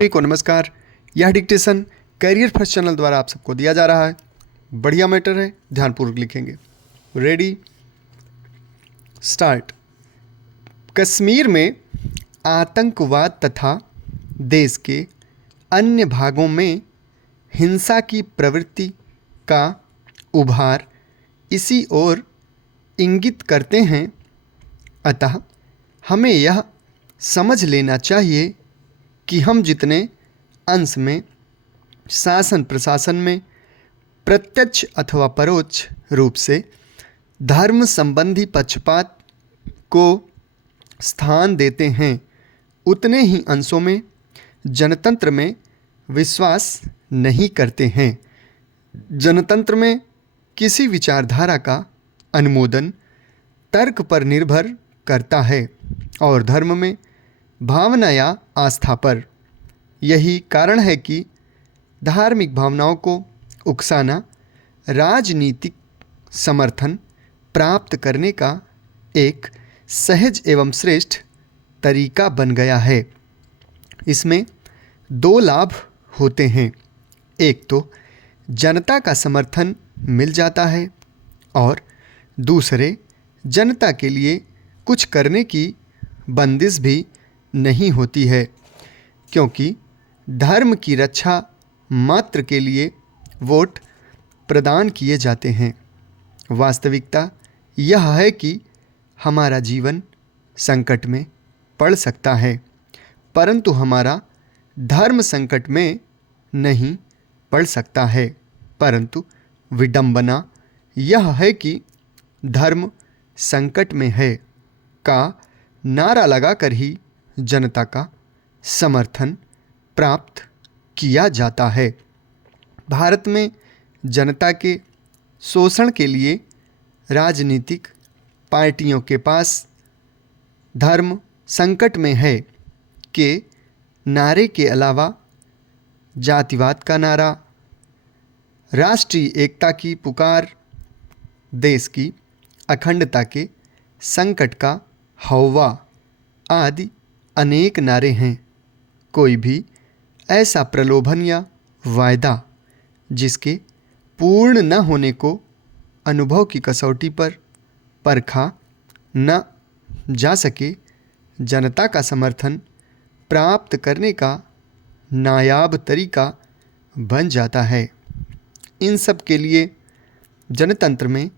सभी को नमस्कार। यह डिक्टेशन करियर फर्स्ट चैनल द्वारा आप सबको दिया जा रहा है। बढ़िया मैटर है, ध्यानपूर्वक लिखेंगे। Ready start. कश्मीर में आतंकवाद तथा देश के अन्य भागों में हिंसा की प्रवृत्ति का उभार इसी ओर इंगित करते हैं। अतः हमें यह समझ लेना चाहिए कि हम जितने अंश में शासन प्रशासन में प्रत्यक्ष अथवा परोक्ष रूप से धर्म संबंधी पक्षपात को स्थान देते हैं, उतने ही अंशों में जनतंत्र में विश्वास नहीं करते हैं। जनतंत्र में किसी विचारधारा का अनुमोदन तर्क पर निर्भर करता है और धर्म में भावना या आस्था पर। यही कारण है कि धार्मिक भावनाओं को उकसाना राजनीतिक समर्थन प्राप्त करने का एक सहज एवं श्रेष्ठ तरीका बन गया है। इसमें दो लाभ होते हैं। एक तो जनता का समर्थन मिल जाता है और दूसरे जनता के लिए कुछ करने की बंदिश भी नहीं होती है, क्योंकि धर्म की रक्षा मात्र के लिए वोट प्रदान किए जाते हैं। वास्तविकता यह है कि हमारा जीवन संकट में पड़ सकता है, परंतु हमारा धर्म संकट में नहीं पड़ सकता है। परंतु विडंबना यह है कि धर्म संकट में है का नारा लगाकर ही जनता का समर्थन प्राप्त किया जाता है। भारत में जनता के शोषण के लिए राजनीतिक पार्टियों के पास धर्म संकट में है के नारे के अलावा जातिवाद का नारा, राष्ट्रीय एकता की पुकार, देश की अखंडता के संकट का हौवा आदि अनेक नारे हैं। कोई भी ऐसा प्रलोभन या वायदा जिसके पूर्ण न होने को अनुभव की कसौटी पर परखा न जा सके, जनता का समर्थन प्राप्त करने का नायाब तरीका बन जाता है। इन सब के लिए जनतंत्र में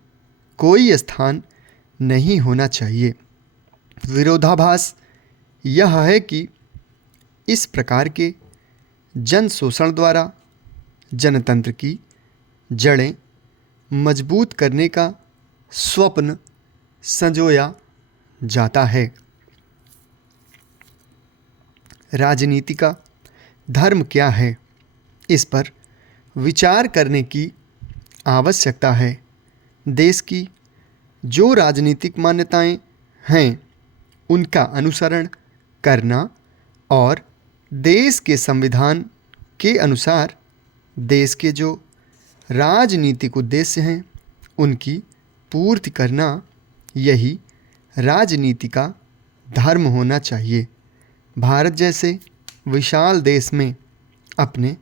कोई स्थान नहीं होना चाहिए। विरोधाभास यह है कि इस प्रकार के जन शोषण द्वारा जनतंत्र की जड़ें मजबूत करने का स्वप्न संजोया जाता है। राजनीति का धर्म क्या है, इस पर विचार करने की आवश्यकता है। देश की जो राजनीतिक मान्यताएं हैं उनका अनुसरण करना और देश के संविधान के अनुसार देश के जो राजनीतिक उद्देश्य हैं उनकी पूर्ति करना, यही राजनीति का धर्म होना चाहिए। भारत जैसे विशाल देश में अपने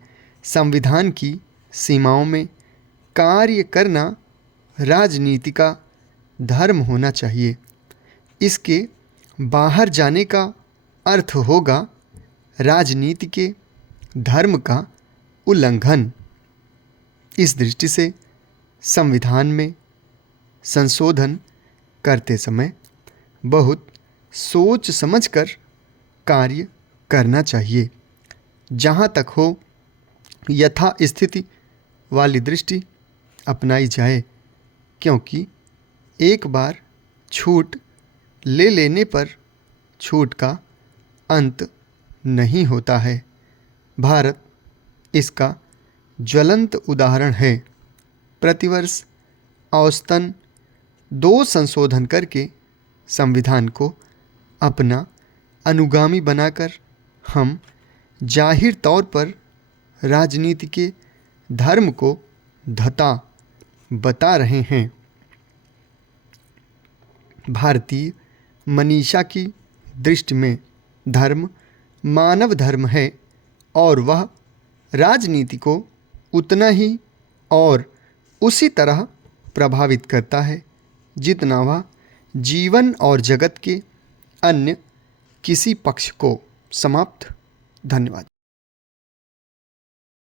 संविधान की सीमाओं में कार्य करना राजनीति का धर्म होना चाहिए। इसके बाहर जाने का अर्थ होगा राजनीति के धर्म का उल्लंघन। इस दृष्टि से संविधान में संशोधन करते समय बहुत सोच समझकर कार्य करना चाहिए। जहाँ तक हो यथा स्थिति वाली दृष्टि अपनाई जाए, क्योंकि एक बार छूट ले लेने पर छूट का अंत नहीं होता है। भारत इसका ज्वलंत उदाहरण है। प्रतिवर्ष औसतन 2 संशोधन करके संविधान को अपना अनुगामी बनाकर हम जाहिर तौर पर राजनीति के धर्म को धता बता रहे हैं। भारतीय मनीषा की दृष्टि में धर्म मानव धर्म है और वह राजनीति को उतना ही और उसी तरह प्रभावित करता है जितना वह जीवन और जगत के अन्य किसी पक्ष को। समाप्त। धन्यवाद।